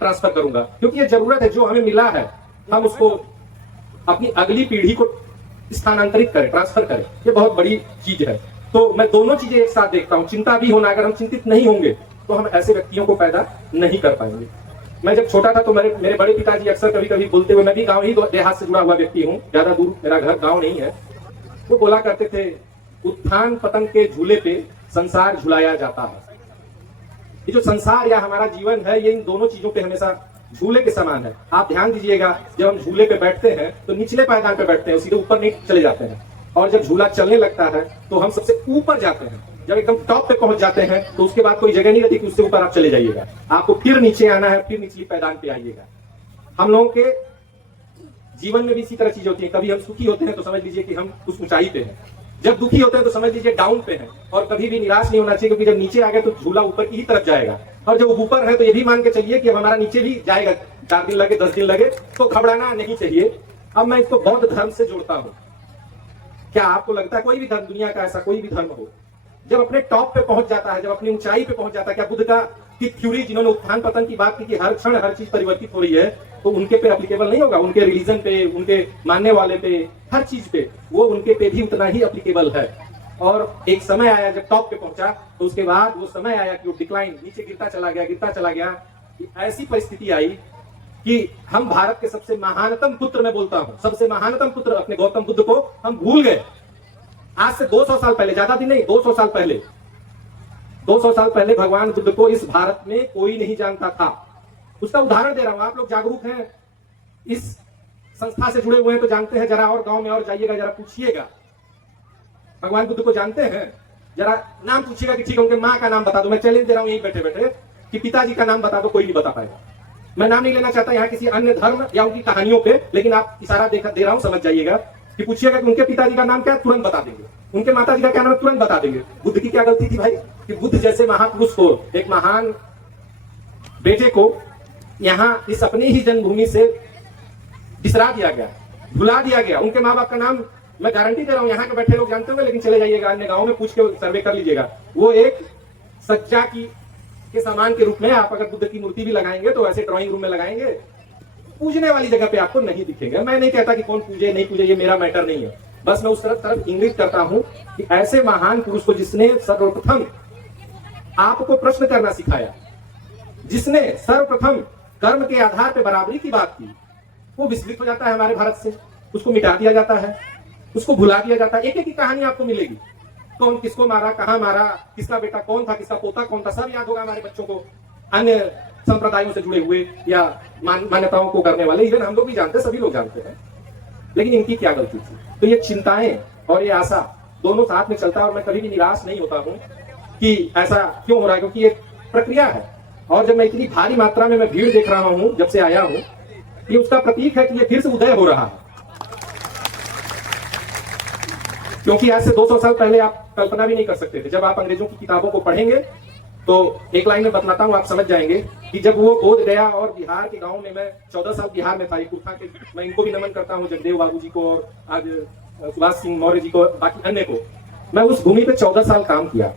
Transfer करूंगा, क्योंकि ये जरूरत है, जो हमें मिला है हम उसको अपनी अगली पीढ़ी को स्थानांतरित करें, ट्रांसफर करें। ये बहुत बड़ी चीज है। तो मैं दोनों चीजें एक साथ देखता हूं, चिंता भी होना। अगर हम चिंतित नहीं होंगे तो हम ऐसे व्यक्तियों को पैदा नहीं कर पाएंगे। मैं जब छोटा था तो मेरे बड़े पिताजी अक्सर कभी कभी बोलते हुए, मैं भी गांव ही देहात से जुड़ा हुआ व्यक्ति हूँ, ज्यादा दूर मेरा घर गांव नहीं है, वो बोला करते थे, उत्थान पतन के झूले पे संसार झुलाया जाता है। ये जो संसार या हमारा जीवन है, ये इन दोनों चीजों पे हमेशा झूले के समान है। आप ध्यान दीजिएगा, जब हम झूले पे बैठते हैं तो निचले पायदान पे बैठते हैं, सीधे ऊपर नहीं चले जाते हैं। और जब झूला चलने लगता है तो हम सबसे ऊपर जाते हैं। जब एकदम टॉप पे पहुंच जाते हैं तो उसके बाद कोई जगह नहीं रहती कि उससे ऊपर आप चले जाइएगा, आपको फिर नीचे आना है, फिर निचली पायदान पे आइएगा। हम लोगों के जीवन में भी इसी तरह चीजें होती है। कभी हम सुखी होते हैं तो समझ लीजिए कि हम उस ऊंचाई पे हैं, जब दुखी होते हैं तो समझ लीजिए डाउन पे हैं। और कभी भी निराश नहीं होना चाहिए, क्योंकि जब नीचे आ गए तो झूला ऊपर की ही तरफ जाएगा, और जब ऊपर है तो ये भी मान के चलिए कि अब हमारा नीचे भी जाएगा, 4 दिन लगे 10 दिन लगे, तो घबराना नहीं चाहिए। अब मैं इसको बौद्ध धर्म से जोड़ता हूं। क्या आपको लगता है कोई भी धर्म, दुनिया का ऐसा कोई भी धर्म हो, जब अपने टॉप पे पहुंच जाता है, जब अपनी ऊंचाई पे पहुंच जाता है, क्या बुद्ध का की थ्योरी, जिन्होंने उत्थान पतन की बात की कि हर क्षण हर चीज परिवर्तित हो रही है, तो उनके पे एप्लीकेबल नहीं होगा? उनके रिलीजन पे, उनके मानने वाले पे, हर चीज पे वो उनके पे भी उतना ही एप्लीकेबल है। और एक समय आया जब टॉप पे पहुंचा, तो उसके बाद वो समय आया कि वो डिक्लाइन, नीचे गिरता चला गया। कि ऐसी परिस्थिति आई कि हम भारत के सबसे महानतम पुत्र, मैं बोलता हूं सबसे महानतम पुत्र अपने गौतम बुद्ध को हम भूल गए। आज से 200 साल पहले, ज्यादा दिन नहीं, 200 साल पहले, 200 साल पहले भगवान बुद्ध को इस भारत में कोई नहीं जानता था। उसका उदाहरण दे रहा हूं, आप लोग जागरूक हैं, इस संस्था से जुड़े हुए हैं तो जानते हैं। जरा और गांव में और जाइएगा, जरा पूछिएगा भगवान बुद्ध को जानते हैं, जरा नाम पूछिएगा कि ठीक है उनके माँ का नाम बता दो। मैं चैलेंज दे रहा हूं यहीं बैठे बैठे कि पिताजी का नाम बता दो, कोई नहीं बता पाएगा। मैं नाम नहीं लेना चाहता यहाँ किसी अन्य धर्म या उनकी कहानियों पे, लेकिन आप इशारा दे रहा हूं, समझ जाइएगा कि पूछिएगा कि उनके पिताजी का नाम क्या है, तुरंत बता देंगे। उनके माताजी का क्या नाम है, तुरंत बता देंगे। बुद्ध की क्या गलती थी भाई कि बुद्ध जैसे महापुरुष को, एक महान बेटे को यहाँ इस अपनी ही जन्मभूमि से बिसरा दिया गया, भुला दिया गया। उनके माँ बाप का नाम मैं गारंटी दे रहा हूं यहाँ के बैठे लोग जानते होंगे, लेकिन चले जाइएगा अन्य गांव में पूछ के सर्वे कर लीजिएगा। वो एक सज्जा के सामान के रूप में, आप अगर बुद्ध की मूर्ति भी लगाएंगे तो ऐसे ड्राइंग रूम में लगाएंगे, पूजने वाली जगह पे आपको नहीं दिखेंगे। मैं नहीं कहता कि कौन पूजे नहीं पूजे, ये मेरा मैटर नहीं है, बस मैं उस तरफ इंगित करता हूं कि ऐसे महान पुरुष को, जिसने सर्वप्रथम आपको प्रश्न करना सिखाया, जिसने सर्वप्रथम कर्म के आधार पर बराबरी की बात की, वो विस्मृत हो जाता है हमारे भारत से। उसको मिटा दिया जाता है, उसको भुला दिया जाता है। एक एक की कहानी आपको मिलेगी, कौन किसको मारा, कहां मारा, किसका बेटा कौन था, किसका पोता कौन था, सब याद होगा हमारे बच्चों को। अन्य संप्रदायों से जुड़े हुए या मान्यताओं को करने वाले, इवन हम लोग भी जानते हैं, सभी लोग जानते हैं। लेकिन इनकी क्या गलती थी? तो ये चिंताएं और ये आशा दोनों साथ में चलता है, और मैं कभी भी निराश नहीं होता हूं कि ऐसा क्यों हो रहा है, क्योंकि ये प्रक्रिया है। और जब मैं इतनी भारी मात्रा में मैं भीड़ देख रहा हूं जब से आया हूं, ये उसका प्रतीक है कि ये फिर से उदय हो रहा है। क्योंकि आज से 200 साल पहले आप कल्पना भी नहीं कर सकते थे। जब आप अंग्रेजों की किताबों को पढ़ेंगे तो एक लाइन में बतलाता हूं, आप समझ जाएंगे कि जब वो बोध गया और बिहार के गांव में, मैं 14 साल बिहार में था, कुर्था के, मैं इनको भी नमन करता हूं, जगदेव बाबू जी को और आज सुभाष सिंह मौर्य जी को, बाकी अन्य को। मैं उस भूमि पे 14 साल काम किया।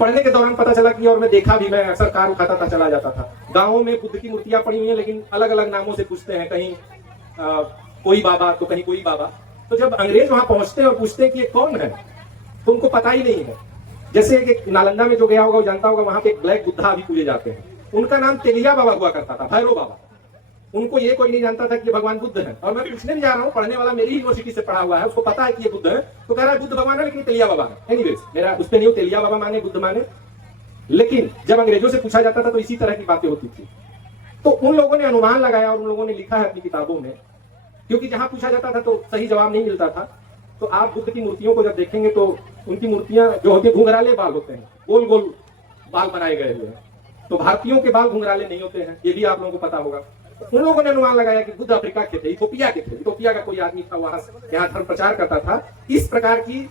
पढ़ने के दौरान पता चला कि, और मैं देखा भी, मैं अक्सर कार उठाता था, चला जाता था। गाँवों में बुद्ध की मूर्तियां पड़ी हुई है, लेकिन अलग अलग नामों से पूछते हैं, कहीं कोई बाबा तो कहीं कोई बाबा। तो जब अंग्रेज वहां पहुंचते हैं और पूछते हैं कि ये कौन है, तो उनको पता ही नहीं है। जैसे कि नालंदा में जो गया होगा वो जानता होगा, वहां पे एक ब्लैक बुद्धा अभी पूजे जाते हैं, उनका नाम तेलिया बाबा हुआ करता था, भैरव बाबा। उनको ये कोई नहीं जानता था कि ये भगवान बुद्ध है। और मैं पूछने भी जा रहा हूँ, पढ़ने वाला मेरी यूनिवर्सिटी से पढ़ा हुआ है, उसको पता है कि ये बुद्ध है, तो कह रहा है बुद्ध भगवान है लेकिन तेलिया बाबा है। एनीवेज, मेरा उस पर नहीं, तेलिया बाबा माने, बुद्ध माने। लेकिन जब अंग्रेजों से पूछा जाता था तो इसी तरह की बातें होती थी। तो उन लोगों ने अनुमान लगाया और उन लोगों ने लिखा है अपनी किताबों में, क्योंकि जहां पूछा जाता था तो सही जवाब नहीं मिलता था। तो आप बुद्ध की मूर्तियों को जब देखेंगे तो उनकी मूर्तियां जो होती है, घुंघराले बाल होते हैं, गोल गोल बाल बनाए गए हुए हैं। तो भारतीयों के बाल घुंघराले नहीं होते हैं, ये भी आप लोगों को पता होगा। तो उन लोगों ने अनुमान लगाया कि बुद्ध अफ्रीका के थे, इथोपिया के थे, इथोपिया का कोई आदमी था, वहां यहाँ धर्म प्रचार करता था। इस प्रकार की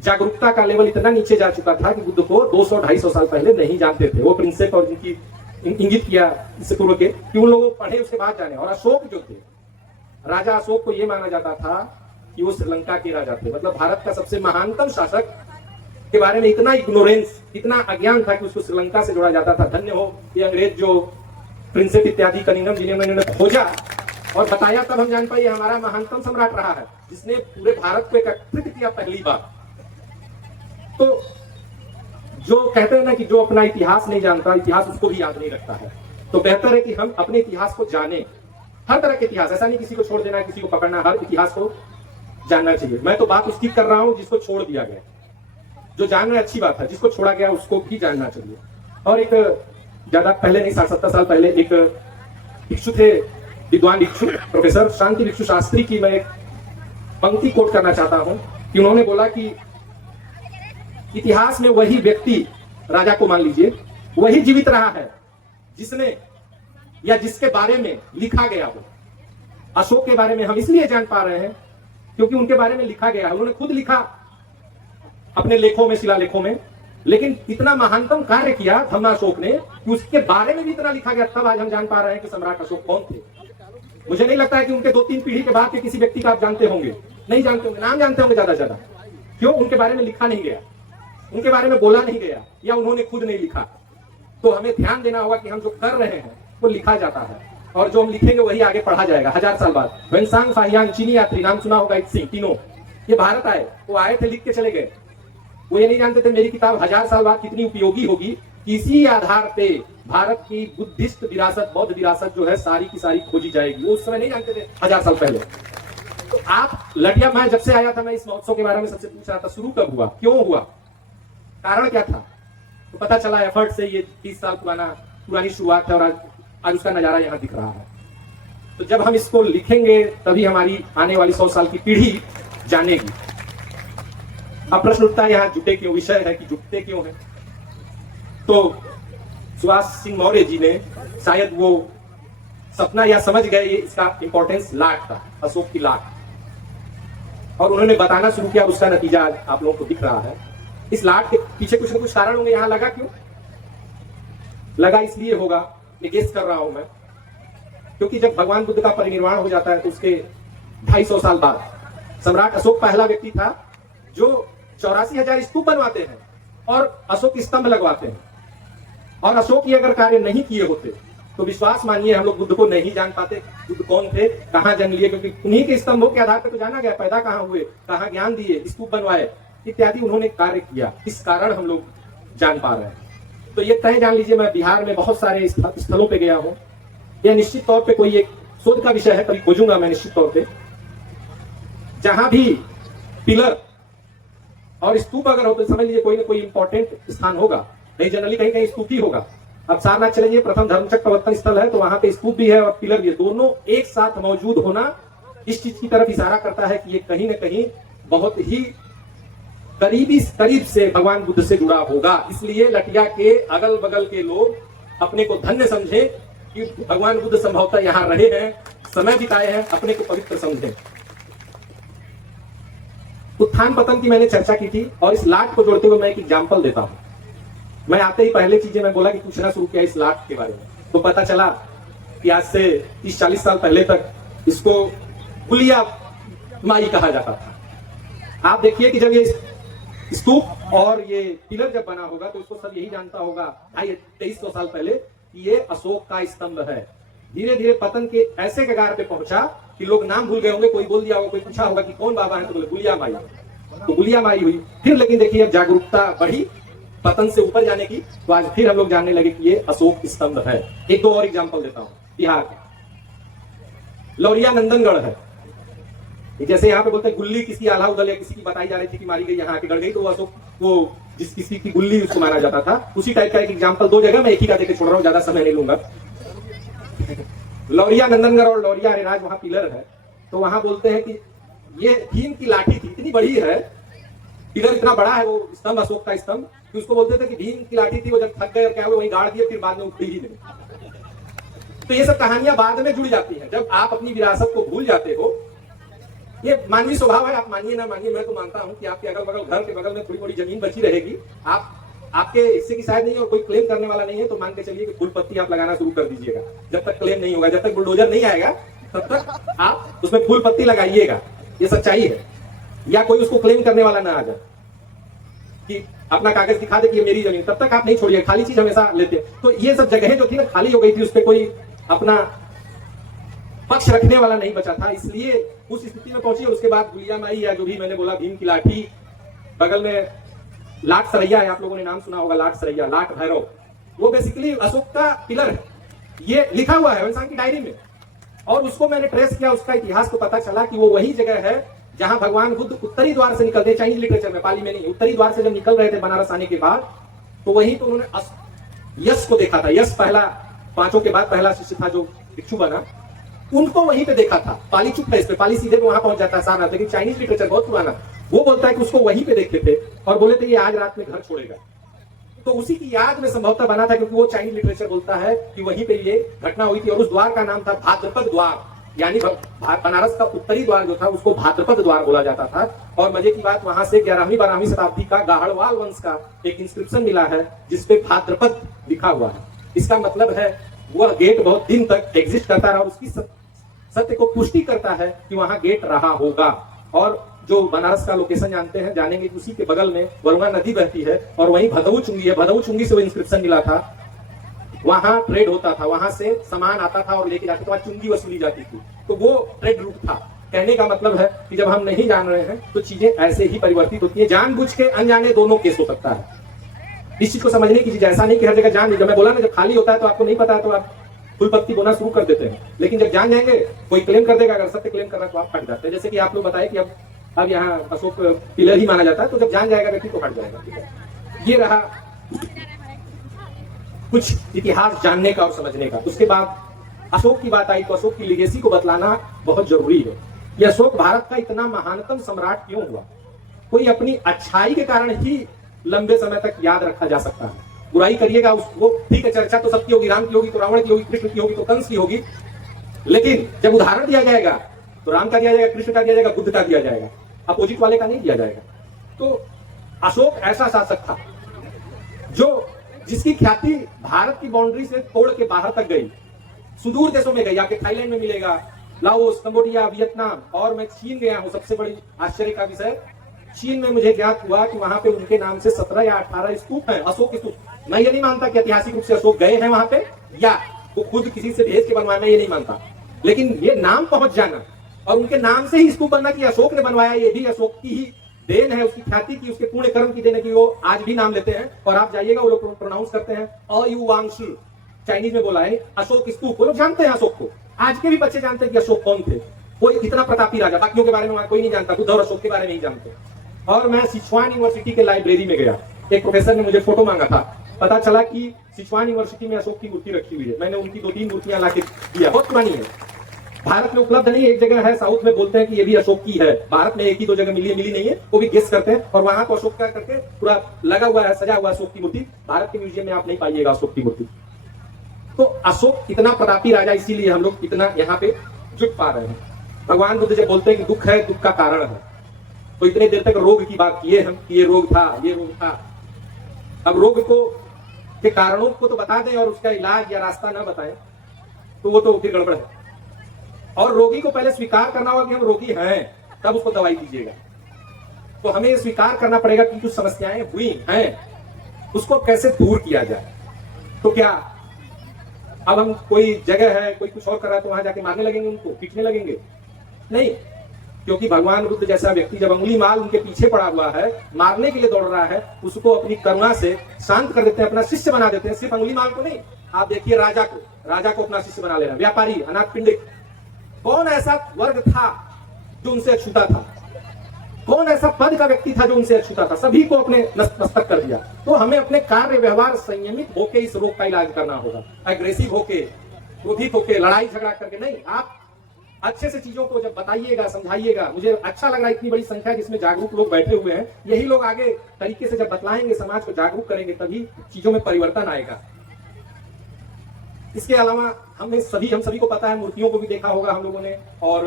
जागरूकता का लेवल इतना नीचे जा चुका था कि बुद्ध को 200-250 साल पहले नहीं जानते थे। वो प्रिंसेप और जिनकी इंगित किया इससे पूर्व के कि उन लोगों को पढ़े, उसके बाद जाने। और अशोक जो थे, राजा अशोक को यह माना जाता था कि वो श्रीलंका के राजा थे, मतलब भारत का सबसे महानतम शासक के बारे में इतना इग्नोरेंस, इतना अज्ञान था कि उसको श्रीलंका से जोड़ा जाता था। धन्य हो ये अंग्रेज जो प्रिंसेप इत्यादि कनिंगम जिन्हें मैंने खोजा और बताया, तब हम जान पाए हमारा महानतम सम्राट रहा है जिसने पूरे भारत को एकत्रित किया पहली बार। तो जो कहते हैं ना कि जो अपना इतिहास नहीं जानता, इतिहास उसको भी याद नहीं रखता है। तो बेहतर है कि हम अपने इतिहास को जानें, हर तरह के इतिहास, ऐसा नहीं किसी को छोड़ देना, किसी को पकड़ना, हर इतिहास को जानना चाहिए। मैं तो बात उसकी कर रहा हूं जिसको छोड़ दिया गया, जो जानना अच्छी बात है, जिसको छोड़ा गया उसको भी जानना चाहिए। और एक ज्यादा पहले नहीं, 60-70 साल पहले एक भिक्षु थे, विद्वान भिक्षु, प्रोफेसर शांति भिक्षु शास्त्री की मैं एक पंक्ति कोट करना चाहता हूं कि उन्होंने बोला कि इतिहास में वही व्यक्ति, राजा को मान लीजिए, वही जीवित रहा है जिसने या जिसके बारे में लिखा गया हो। अशोक के बारे में हम इसलिए जान पा रहे हैं क्योंकि उनके बारे में लिखा गया है, उन्होंने खुद लिखा अपने लेखों में, शिलालेखों में, लेकिन इतना महानतम कार्य किया धम्माशोक ने कि उसके बारे में भी इतना लिखा गया, तब आज हम जान पा रहे हैं कि सम्राट अशोक कौन थे। मुझे नहीं लगता है कि उनके 2-3 पीढ़ी के बाद के किसी व्यक्ति का आप जानते होंगे, नहीं जानते होंगे, नाम जानते होंगे ज्यादा ज्यादा। क्यों? उनके बारे में लिखा नहीं गया, उनके बारे में बोला नहीं गया, या उन्होंने खुद नहीं लिखा। तो हमें ध्यान देना होगा कि हम जो कर रहे हैं वो लिखा जाता है, और जो हम लिखेंगे वही आगे पढ़ा जाएगा 1000 साल बाद। वेंसांग, फाहियांग, चीनी यात्री, नाम सुना होगा, सिंह, तीनों ये भारत आए, वो आए थे, लिख के चले गए। वो ये नहीं जानते थे मेरी किताब 1000 साल बाद कितनी उपयोगी होगी, किसी आधार पे भारत की बुद्धिस्ट विरासत, बौद्ध विरासत जो है सारी की सारी खोजी जाएगी। वो उस समय नहीं जानते थे 1000 साल पहले। तो आप लटिया, मैं जब से आया था मैं इस महोत्सव के बारे में सबसे पूछ रहा था, शुरू कब हुआ, क्यों हुआ, कारण क्या था। तो पता चला एफर्ट से ये 30 साल पुरानी शुरुआत है, और आज उसका नजारा यहाँ दिख रहा है। तो जब हम इसको लिखेंगे तभी हमारी आने वाली 100 साल की पीढ़ी जानेगी। अब प्रश्न उठता है यहाँ जुटे क्यों, विषय है कि जुटते क्यों है। तो सुभाष सिंह मौर्य जी ने शायद वो सपना या समझ गए ये इसका इंपॉर्टेंस लाट था, अशोक की लाट, और उन्होंने बताना शुरू किया, उसका नतीजा आज आप लोगों को दिख रहा है। इस लाट के पीछे कुछ न कुछ कारण होंगे। यहाँ लगा क्यों लगा, इसलिए होगा, मैं गेस कर रहा हूं मैं, क्योंकि जब भगवान बुद्ध का परिनिर्वाण हो जाता है तो उसके 250 साल बाद सम्राट अशोक पहला व्यक्ति था जो 84,000 स्तूप बनवाते हैं और अशोक स्तंभ लगवाते हैं। और अशोक ये अगर कार्य नहीं किए होते तो विश्वास मानिए हम लोग बुद्ध को नहीं जान पाते, बुद्ध कौन थे, कहां जन्म लिए, क्योंकि उन्हीं के स्तंभों के आधार पर तो जाना गया, पैदा कहां हुए, कहां ज्ञान दिए, स्तूप बनवाए इत्यादि उन्होंने कार्य किया। इस कारण हम लोग जान पा रहे हैं। तो ये तय जान लीजिए, मैं बिहार में बहुत सारे स्थलों पे गया हूं। यह निश्चित तौर पे कोई एक शोध का विषय है, कभी खोजूंगा मैं निश्चित तौर पे, जहां भी पिलर और स्तूप अगर हो तो समझ लीजिए कोई ना कोई इंपॉर्टेंट स्थान होगा, नहीं जनरली कहीं कहीं स्तूप ही होगा। अब सारनाथ चले जाइए, प्रथम धर्मचक्र प्रवर्तन स्थल है, तो वहां पे स्तूप भी है और पिलर भी है, दोनों एक साथ मौजूद होना इस चीज की तरफ इशारा करता है कि ये कहीं ना कहीं बहुत ही करीब से भगवान बुद्ध से जुड़ा होगा। इसलिए लटिया के अगल बगल के लोग अपने को धन्य समझे कि भगवान बुद्ध संभवतः यहाँ रहे हैं, समय बिताए हैं, अपने को पवित्र समझे। उत्थान पतन की मैंने चर्चा की थी, और इस लाट को जोड़ते हुए मैं एक एग्जाम्पल देता हूं। मैं आते ही पहले चीजें मैं बोला कि पूछना शुरू किया इस लाट के बारे में, तो पता चला कि आज से 30-40 साल पहले तक इसको गुलिया माई कहा जाता था। आप देखिए कि जब ये स्तूप और ये पिलर जब बना होगा तो इसको सब यही जानता होगा 2300 साल पहले कि ये अशोक का स्तंभ है। धीरे धीरे पतन के ऐसे कगार पे पहुंचा कि लोग नाम भूल गए होंगे, कोई बोल दिया होगा, कोई पूछा होगा कि कौन बाबा है, तो बोले गुलिया माई, तो गुलिया माई हुई। फिर लेकिन देखिए अब जागरूकता बढ़ी पतन से ऊपर जाने की, तो आज फिर हम लोग जानने लगे कि ये अशोक स्तंभ है। एक दो और एग्जाम्पल देता हूं बिहार के, लौरिया नंदनगढ़ है। जैसे यहाँ पे बोलते हैं गुल्ली किसी आला उदल या किसी की बताई जा रही थी कि मारी गई, यहाँ आके गड़ गई, तो अशोक वो जिस किसी की गुल्ली उसको माना जाता था, उसी टाइप का एक एग्जाम्पल दो जगह मैं एक ही का देकर छोड़ रहा हूँ, ज्यादा समय नहीं लूंगा। लौरिया नंदनगढ़ और लौरिया अरेराज वहां पिलर है, तो वहां बोलते हैं कि ये भीम की लाठी थी, इतनी बड़ी है, पिलर इतना बड़ा है वो स्तंभ, अशोक का स्तंभ, कि उसको बोलते थे कि भीम की लाठी थी, वो जब थक गए और क्या हुआ वहीं गाड़ दिए, फिर बाद में उठती ही नहीं। तो ये सब कहानियां बाद में जुड़ जाती हैं जब आप अपनी विरासत को भूल जाते हो। ये मानवीय स्वभाव है, आप मानिए ना मानिए, मैं तो मानता हूं कि आपके अगल बगल घर के बगल में थोड़ी थोड़ी जमीन बची रहेगी, आपके हिस्से की शायद नहीं है और कोई क्लेम करने वाला नहीं है, तो मान के चलिए कि फूल पत्ती आप लगाना शुरू कर दीजिएगा। जब तक क्लेम नहीं होगा, जब तक बुलडोजर नहीं आएगा, तब तक आप उसमें फूल पत्ती लगाइएगा। ये सच्चाई है, या कोई उसको क्लेम करने वाला ना आ जाए कि अपना कागज दिखा दे कि ये मेरी जमीन, तब तक आप नहीं छोड़िए, खाली चीज हमेशा लेते हैं। तो ये सब जगहें जो थी ना खाली हो गई थी, उस पर कोई अपना पक्ष रखने वाला नहीं बचा था, इसलिए उस स्थिति में पहुंची। और उसके बाद गुलिया माई या जो भी मैंने बोला भीम की लाठी, बगल में लाट सरैया है, आप लोगों ने नाम सुना होगा, लाट सरैया, लाट भैरव, वो बेसिकली अशोक का पिलर है, ये लिखा हुआ है इंसान की डायरी में। और उसको मैंने ट्रेस किया, उसका इतिहास को पता चला कि वो वही जगह है जहां भगवान बुद्ध उत्तरी द्वार से निकलते, चाइनीज लिटरेचर में, पाली में नहीं, उत्तरी द्वार से जब निकल रहे थे बनारस आने के बाद, तो वहीं तो उन्होंने यश को देखा था। यश पहला, पांचों के बाद पहला शिष्य था जो भिक्षु बना, उनको वहीं पे देखा था। पाली चुप है इस पे, पाली सीधे वहां पहुंच जाता है सारनाथ, लेकिन चाइनीज लिटरेचर बहुत पुराना, वो बोलता है कि उसको वहीं पे देखे थे और बोले थे ये आज रात में घर छोड़ेगा। तो उसी की याद में संभवतः बना था, क्योंकि वो चाइनीज लिटरेचर बोलता है कि वहीं पे ये घटना हुई थी। और उस द्वार का नाम था भाद्रपद द्वार, यानी बनारस का उत्तरी द्वार जो था उसको भाद्रपद द्वार बोला जाता था। और मजे की बात, वहां से 11वीं 12वीं शताब्दी का गाहड़वाल वंश का एक इंस्क्रिप्शन मिला है जिसपे भाद्रपद लिखा हुआ है। इसका मतलब है वह गेट बहुत दिन तक एग्जिस्ट करता रहा और उसकी सत्य को पुष्टि करता है कि वहां गेट रहा होगा। और जो बनारस का लोकेशन जानते हैं, जानेंगे कि उसी के बगल में वरुणा नदी बहती है और वहीं भदऊ चुंगी है, भदऊ चुंगी से वो इंस्क्रिप्शन मिला था। वहां ट्रेड होता था, वहां से सामान आता था और लेके जाते थे, चुंगी वसूली जाती थी, तो वो ट्रेड रूट था। कहने का मतलब है कि जब हम नहीं जान रहे हैं तो चीजें ऐसे ही परिवर्तित होती है, जानबूझ के अनजाने दोनों केस हो सकता है। इस चीज को समझने की चीज, ऐसा नहीं कि हर जगह जान लीजिए। मैं बोला ना, जब खाली होता है तो आपको नहीं पता है तो आप फूल पत्ती बोना शुरू कर देते हैं, लेकिन जब जान जाएंगे कोई क्लेम कर देगा, अगर सत्य क्लेम कर रहा है तो आप हट जाते हैं। जैसे कि आप लोग बताए कि अब यहाँ अशोक पिलर ही माना जाता है, तो जब जान जाएगा व्यक्ति तो हट जाएगा। ठीक है, ये रहा कुछ इतिहास जानने का और समझने का। उसके बाद अशोक की बात आई तो अशोक की लिगेसी को बतलाना बहुत जरूरी है। ये अशोक भारत का इतना महानतम सम्राट क्यों हुआ? कोई अपनी अच्छाई के कारण ही लंबे समय तक याद रखा जा सकता है। बुराई करिएगा उसको, ठीक है, चर्चा तो सबकी होगी, राम की होगी तो रावण की होगी, कृष्ण की होगी तो कंस की होगी, लेकिन जब उदाहरण दिया जाएगा तो राम का दिया जाएगा, कृष्ण का दिया जाएगा, बुद्ध का दिया जाएगा, अपोजिट वाले का नहीं दिया जाएगा। तो अशोक ऐसा शासक था जिसकी ख्याति भारत की बाउंड्री से तोड़ के बाहर तक गई, सुदूर देशों में गई। आपके थाईलैंड में मिलेगा, लाओस, कंबोडिया, वियतनाम, और मैं चीन गया हूं। सबसे बड़ी आश्चर्य का विषय, चीन में मुझे ज्ञात हुआ कि वहां पे उनके नाम से 17 या 18 स्तूप हैं, अशोक स्तूप। मैं ये नहीं मानता कि ऐतिहासिक रूप से अशोक गए हैं वहां पे या वो खुद किसी से भेज के बनवाए, मैं ये नहीं मानता, लेकिन ये नाम पहुंच जाना और उनके नाम से ही स्तूप बनना कि अशोक ने बनवाया, ये भी अशोक की ही देन है, उसकी ख्याति की, उसके पुण्य कर्म की देन है कि वो आज भी नाम लेते हैं। और आप जाइएगा, वो लोग प्रोनाउंस करते हैं अयुवांशु, चाइनीज में बोला है अशोक स्तूप। वो लोग जानते हैं अशोक को, आज के भी बच्चे जानते हैं कि अशोक कौन थे, कोई इतना प्रतापी राजा। बाकियों के बारे में कोई नहीं जानता, बुद्ध और अशोक के बारे में नहीं जानते। और मैं सिचुआन यूनिवर्सिटी के लाइब्रेरी में गया, एक प्रोफेसर ने मुझे फोटो मांगा था, पता चला कि सिचुआन यूनिवर्सिटी में अशोक की मूर्ति रखी हुई है। मैंने उनकी 2-3 मूर्तियां लाके दिया, बहुत पुरानी है, भारत में उपलब्ध नहीं है। एक जगह है साउथ में, बोलते हैं कि ये भी अशोक की है, भारत में एक ही 2 जगह मिली नहीं है, वो भी गेस करते हैं। और वहां को अशोक का करके पूरा लगा हुआ है, सजा हुआ अशोक की मूर्ति। भारत के म्यूजियम में आप नहीं पाइएगा अशोक की मूर्ति। तो अशोक इतना प्रतापी राजा, इसीलिए हम लोग इतना यहाँ पे जुट पा रहे हैं। भगवान बुद्ध जब बोलते हैं कि दुख है, दुख का कारण है, तो इतने देर तक रोग की बात किए हम कि ये रोग था, ये रोग था। अब रोग को के कारणों को तो बता दें और उसका इलाज या रास्ता ना बताएं तो वो तो फिर गड़बड़ है। और रोगी को पहले स्वीकार करना होगा कि हम रोगी हैं, तब उसको दवाई दीजिएगा। तो हमें स्वीकार करना पड़ेगा कि कुछ समस्याएं हुई हैं, उसको कैसे दूर किया जाए। तो क्या अब हम कोई जगह है, कोई कुछ और कर रहा है तो वहां जाके मारने लगेंगे, उनको पीटने लगेंगे? नहीं, क्योंकि भगवान बुद्ध जैसा व्यक्ति जब अंगुली माल उनके पीछे पड़ा हुआ है, मारने के लिए दौड़ रहा है, उसको अपनी करुणा से शांत कर देते हैं, अपना शिष्य बना देते हैं। सिर्फ अंगुली माल को नहीं, आप देखिए राजा को अपना शिष्य बना लेना, व्यापारी, अनाथ पिंडिक। कौन ऐसा वर्ग था जो उनसे अछूता था? कौन ऐसा पद का व्यक्ति था जो उनसे अछूता था? सभी को अपने मस्तक कर दिया। तो हमें अपने कार्य व्यवहार संयमित होके इस रोग का इलाज करना होगा। एग्रेसिव होके, क्रोधित होके, लड़ाई झगड़ा करके नहीं। आप अच्छे से चीजों को जब बताइएगा, समझाइएगा। मुझे अच्छा लग रहा है इतनी बड़ी संख्या जिसमें जागरूक लोग बैठे हुए हैं। यही लोग आगे तरीके से जब बतलाएंगे, समाज को जागरूक करेंगे, तभी चीजों में परिवर्तन आएगा। इसके अलावा हम सभी को पता है, मूर्तियों को भी देखा होगा हम लोगों ने और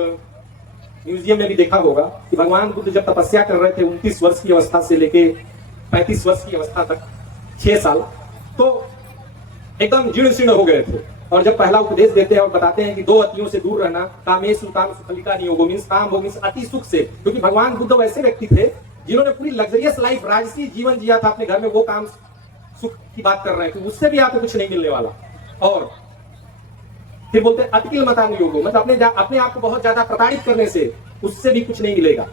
म्यूजियम में भी देखा होगा कि भगवान बुद्ध जब तपस्या कर रहे थे 29 वर्ष की अवस्था से लेके 35 वर्ष की अवस्था तक, 6 साल, तो एकदम जीर्ण शीर्ण हो गए थे। और जब पहला उपदेश देते हैं और बताते हैं कि 2 अतियों से दूर रहना, कामेषु काम सुखलिका नियोगो, मींस काम हो मींस अति सुख से। क्योंकि भगवान बुद्ध वैसे व्यक्ति थे जिन्होंने पूरी लग्जरियस लाइफ, राजसी जीवन जिया था अपने घर में, वो काम सुख की बात कर रहे हैं, तो उससे भी आपको कुछ नहीं मिलने वाला। और फिर बोलते हैं अतिकिल मतान योगो, मतलब अपने आप को बहुत ज्यादा प्रताड़ित करने से उससे भी कुछ नहीं मिलेगा।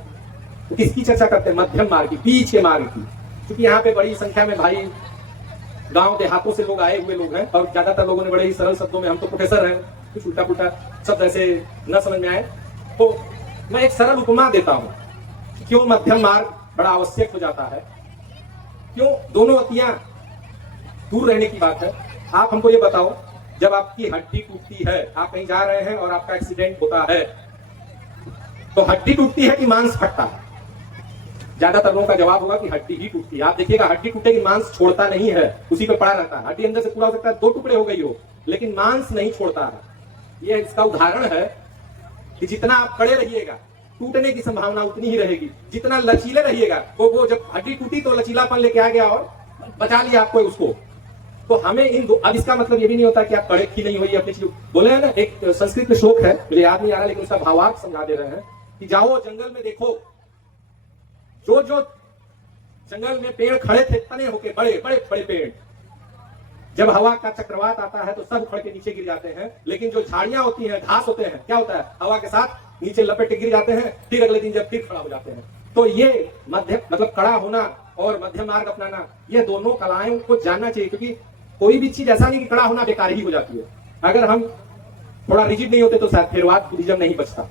तो किसकी चर्चा करते हैं? मध्यम मार्ग की, बीच के मार्ग की। क्योंकि यहाँ पे बड़ी संख्या में भाई गांव देहातों से लोग आए हुए लोग हैं, और ज्यादातर लोगों ने बड़े ही सरल शब्दों में, हम तो प्रोफेसर हैं, कुछ उल्टा पुल्टा शब्द ऐसे न समझ में आए, तो मैं एक सरल उपमा देता हूं। क्यों मध्यम मार्ग बड़ा आवश्यक हो जाता है, क्यों दोनों अतियां दूर रहने की बात है। आप हमको ये बताओ, जब आपकी हड्डी टूटती है, आप कहीं जा रहे हैं और आपका एक्सीडेंट होता है, तो हड्डी टूटती है कि मांस फटता है? ज्यादातर लोगों का जवाब होगा कि हड्डी ही टूटती है। आप देखिएगा, हड्डी टूटेगी, मांस छोड़ता नहीं है, उसी पे पड़ा रहता है। हड्डी अंदर से पूरा हो सकता है 2 टुकड़े हो गई हो, लेकिन मांस नहीं छोड़ता है। ये इसका उदाहरण है कि जितना आप खड़े रहिएगा, टूटने की संभावना उतनी ही रहेगी। जितना लचीले रहिएगा, वो जब हड्डी टूटी तो लचीलापन लेके आ गया और बचा लिया आपको उसको। तो हमें इन दो, अब इसका मतलब ये भी नहीं होता कि आप कड़क ही नहीं हुई अपनी चीज। बोले हैं ना, एक संस्कृत में श्लोक है, मुझे याद नहीं आ रहा, लेकिन उसका भावार्थ समझा दे रहे हैं कि जाओ जंगल में देखो, जो जो जंगल में पेड़ खड़े थे तने होके, बड़े बड़े बड़े पेड़, जब हवा का चक्रवात आता है तो सब उखड़ के नीचे गिर जाते हैं। लेकिन जो झाड़ियां होती हैं, घास होते हैं, क्या होता है? हवा के साथ नीचे लपेट के गिर जाते हैं, फिर अगले दिन जब फिर खड़ा हो जाते हैं। तो ये मध्य मतलब खड़ा होना और मध्य मार्ग अपनाना, ये दोनों कलाओं को जानना चाहिए। क्योंकि कोई भी चीज ऐसा नहीं कि खड़ा होना बेकार ही हो जाती है। अगर हम थोड़ा रिजिड नहीं होते तो शायद थेरवाद बुद्धिज्म नहीं बचता।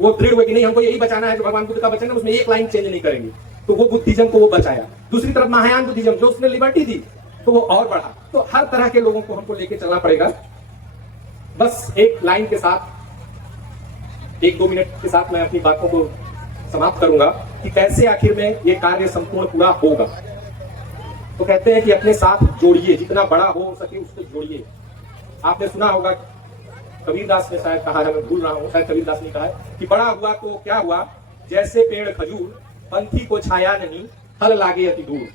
वो दृढ़ हुए कि नहीं, हमको यही बचाना है, जो भगवान बुद्ध का वचन है उसमें एक लाइन चेंज नहीं करेंगे, तो वो बुद्धिज्म को वो बचाया। दूसरी तरफ महायान बुद्धिज्म, जो उसमें लिबर्टी थी, तो वो और बढ़ा। तो हर तरह के लोगों को हमको लेके चलना पड़ेगा। बस एक लाइन के साथ, 1-2 मिनट के साथ मैं अपनी बातों को समाप्त करूंगा कि कैसे आखिर में ये कार्य संपूर्ण पूरा होगा। तो कहते हैं कि अपने साथ जोड़िए, जितना बड़ा हो सके उसको जोड़िए। आपने सुना होगा, कबीरदास ने शायद कहा है, मैं भूल रहा हूं, शायद कबीरदास ने कहा है कि बड़ा हुआ तो क्या हुआ, जैसे पेड़ खजूर, पंथी को छाया नहीं, फल लागे अति दूर।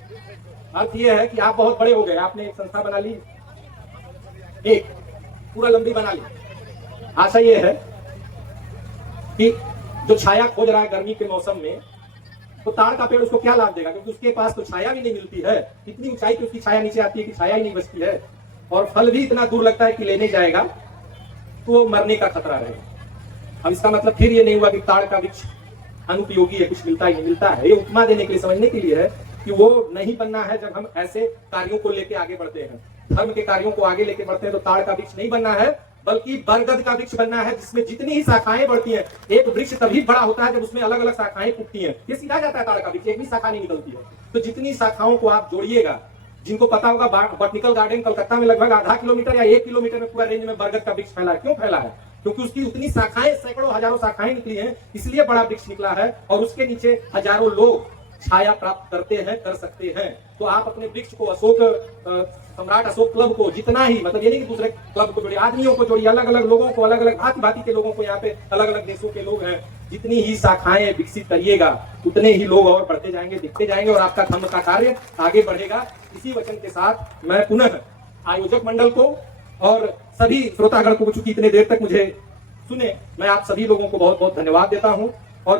अर्थ यह है कि आप बहुत बड़े हो गए, आपने एक संस्था बना ली, एक पूरा लंबी बना ली। आशा यह है कि जो छाया खोज रहा है गर्मी के मौसम में, तो ताड़ का पेड़ उसको क्या लाभ देगा? क्योंकि उसके पास तो छाया भी नहीं मिलती है, इतनी ऊंचाई पे उसकी छाया नीचे आती है कि छाया ही नहीं बचती है, और फल भी इतना दूर लगता है कि लेने जाएगा तो वो मरने का खतरा रहेगा। अब इसका मतलब फिर ये नहीं हुआ कि ताड़ का वृक्ष अनुपयोगी है, कुछ मिलता ही नहीं। मिलता है। ये उपमा देने के लिए, समझने के लिए है कि वो नहीं बनना है। जब हम ऐसे कार्यों को लेके आगे बढ़ते हैं, धर्म के कार्यों को आगे लेके बढ़ते हैं, तो ताड़ का वृक्ष नहीं बनना है, बल्कि बरगद का वृक्ष बनना है, जिसमें जितनी ही शाखाएं बढ़ती हैं। एक वृक्ष तभी बड़ा होता है जब उसमें अलग अलग शाखाएं फूटती हैं। ये सीधा जाता है ताड़ का वृक्ष, एक भी शाखा नहीं निकलती है। तो जितनी शाखाओं को आप जोड़िएगा, जिनको पता होगा बॉटनिकल गार्डन कलकत्ता में लगभग आधा किलोमीटर या 1 किलोमीटर में पूरा रेंज में बरगद का वृक्ष फैला है। क्यों फैला है? क्योंकि उसकी उतनी शाखाएं, सैकड़ों हजारों शाखाएं निकली हैं, इसलिए बड़ा वृक्ष निकला है। और उसके नीचे हजारों लोग छाया प्राप्त करते हैं, कर सकते हैं। तो आप अपने वृक्ष को, अशोक सम्राट अशोक क्लब को जितना ही, मतलब ये नहीं कि दूसरे क्लब को जोड़िए, आदमियों को जोड़िए, अलग अलग लोगों को, अलग अलग भांति भांति के लोगों को, यहाँ पे अलग अलग देशों के लोग हैं। जितनी ही शाखाएं विकसित करिएगा, उतने ही लोग और बढ़ते जाएंगे, दिखते जाएंगे, और आपका धर्म का कार्य आगे बढ़ेगा। इसी वचन के साथ मैं पुनः आयोजक मंडल को और सभी श्रोतागण को, चूंकि इतने देर तक मुझे सुने, मैं आप सभी लोगों को बहुत बहुत धन्यवाद देता हूं। और